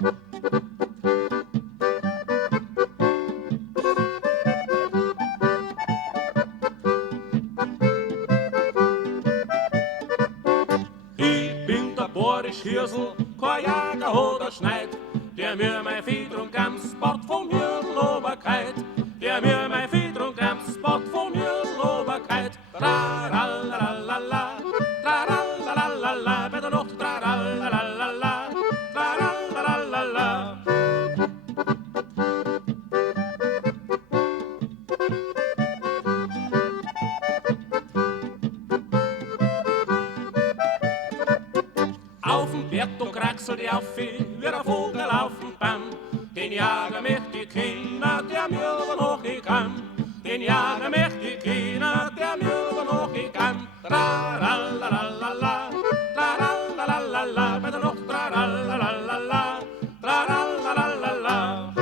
Ich bin der Boris Hirsel, kein Jager oder Schneid, der mir mein Vieh und am Sport von mir Oberkeit, der mir mein Vieh und am Sport von mir Oberkeit. Tra-ra-la-la-la-la, tra-ra-la-la-la-la, bei der Nacht tra-ra-la-la-la-la, tra-ra-la-la-la-la. Auf dem Berg, da kraxelt die auf wie der Vogel auf dem Baum. Den Jager möchte ich keiner, der mir aber noch nicht kann. Den Jager möchte ich keiner, der mir aber noch nicht kann. Tra-ra-la-la-la-la, tra-ra-la-la-la-la, bei der Nacht tra-ra-la-la-la-la, tra-ra-la-la-la-la.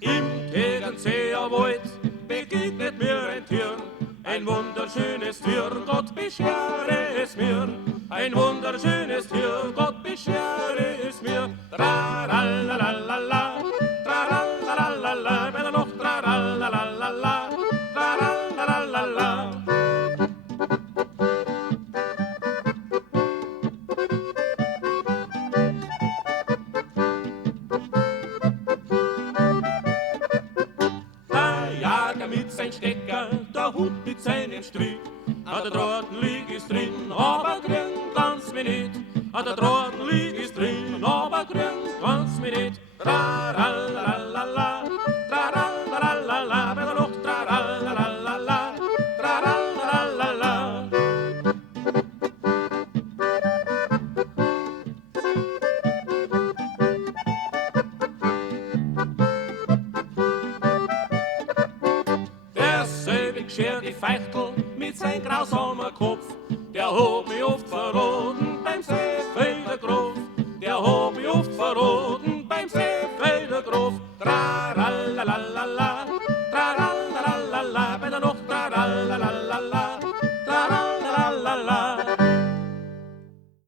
Im Tegernseer Wald begegnet mir ein Tier, ein wunderschönes Tier, Gott beschere es mir. Ein wunderschönes Tier, Gott beschere es mir. Tra-ra-la-la-la-la, tra-ra-la-la-la-la, bei der Nacht tra-ra-la-la-la-la, tra-ra-la-la-la-la. Der Jager mit sein Stecker, der Hund mit seinem Strick. An der Drohten lieg ist drin, aber grün kann's mir nicht. An der Drohten lieg ist drin, aber grün kann's mir nicht. Tra-ra-la-la-la-la, tra-ra-la-la-la-la, bei der Nacht tra-ra-la-la-la-la, tra-ra-la-la-la-la. Derselbe schert die Feichtel mit sein grausamer Kopf. Der hat mich oft verraten beim Seefelder Grof. Der hat mich oft verraten beim Seefelder Grof. Tra-ra-la-la-la-la.